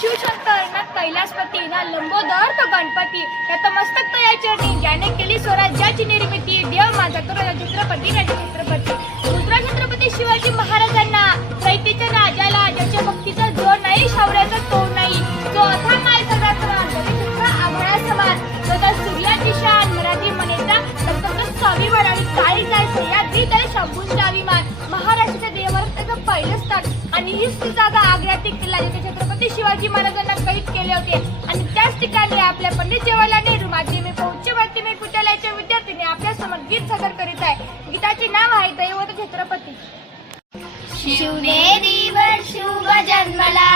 शिवशंकर ना कैलासपती ना लंबोदर तो गणपती त्यात मस्तक तो या चरणी ज्याने केली स्वराज्याची निर्मिती देव माझा तो राजा छत्रपती दुसरा छत्रपती शिवाजी महाराजांना दैतीच्या राजाला ज्याच्या भक्तीचा जोर नाही शौर्याचा तोड नाही जो अथांग आहे सगळ्यात आभाळा समान जो त्या सूर्याची शान मराठी मनेचा संतप्त स्वाभिमान आणि काळी जाय सह्याद्री तळे शंभूंचा अभिमान महाराष्ट्राच्या देवावर त्याचं पहिलं स्थान आणि हीच ती जागा आग्र्यातील किल्ला जिथे छत्रपती शिवाजी महाराजांना कैद केले होते आणि त्याच ठिकाणी आपल्या पंडित जवाहरलाल नेहरू माध्यमिक व उच्च माध्यमिक विद्यालयाच्या विद्यार्थ्यांनी आपल्या समोर गीत सादर करीत आहे. गीताचे नाव आहे दैवत छत्रपती. शिवनेरीवर शुभ जन्मला,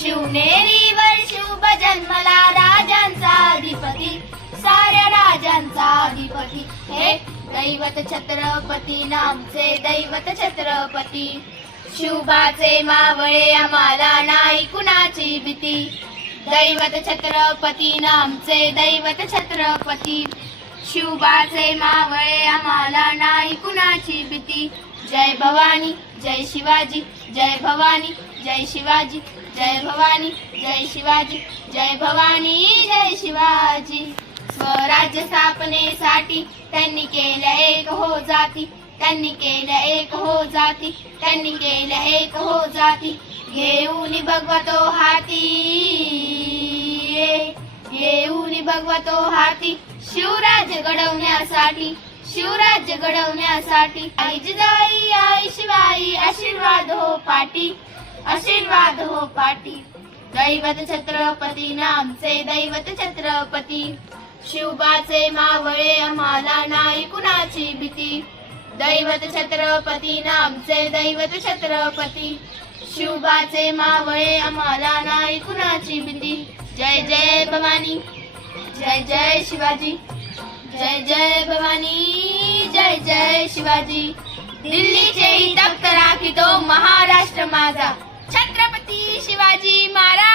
शिवनेरीवर शुभ जन्मला राजांचा अधिपती, साऱ्या राजांचा अधिपती हे दैवत छत्रपती नामचे दैवत छत्रपती. शुभाचे मावळे आम्हाला नाही कुणाची भीती, दैवत छत्रपती नामचे दैवत छत्रपती. शुभाचे मावळे आम्हाला नाही कुणाची भीती. जय भवानी जय शिवाजी, जय भवानी जय शिवाजी, जय भवानी जय शिवाजी, जय भवानी जय शिवाजी. स्वराज्य स्थापनेसाठी त्यांनी केलं एक हो जाती, त्यांनी केलं एक हो जाती, त्यांनी केलं एक हो जाती. घेऊन भगवतो हाती, घेऊन भगवतो हाती, शिवराज्य घडवण्यासाठी, शिवराज्य घडवण्यासाठी. आई जिजाई आई शिवाई आशीर्वाद हो पाटी, आशीर्वाद हो पाटी. दैवत छत्रपती नामचे दैवत छत्रपती. शिवबाचे मावळे आम्हाला नाही कुणाची भीती, दैवत छत्रपती नामचे दैवत छत्रपती. शिवबाचे मावळे आम्हाला नाही कुणाची भीती. जय जय भवानी, जय जय शिवाजी, जय जय भवानी, जय जय शिवाजी. दिल्लीचे तख्त राखितो महाराष्ट्र माझा, छत्रपती शिवाजी महाराज.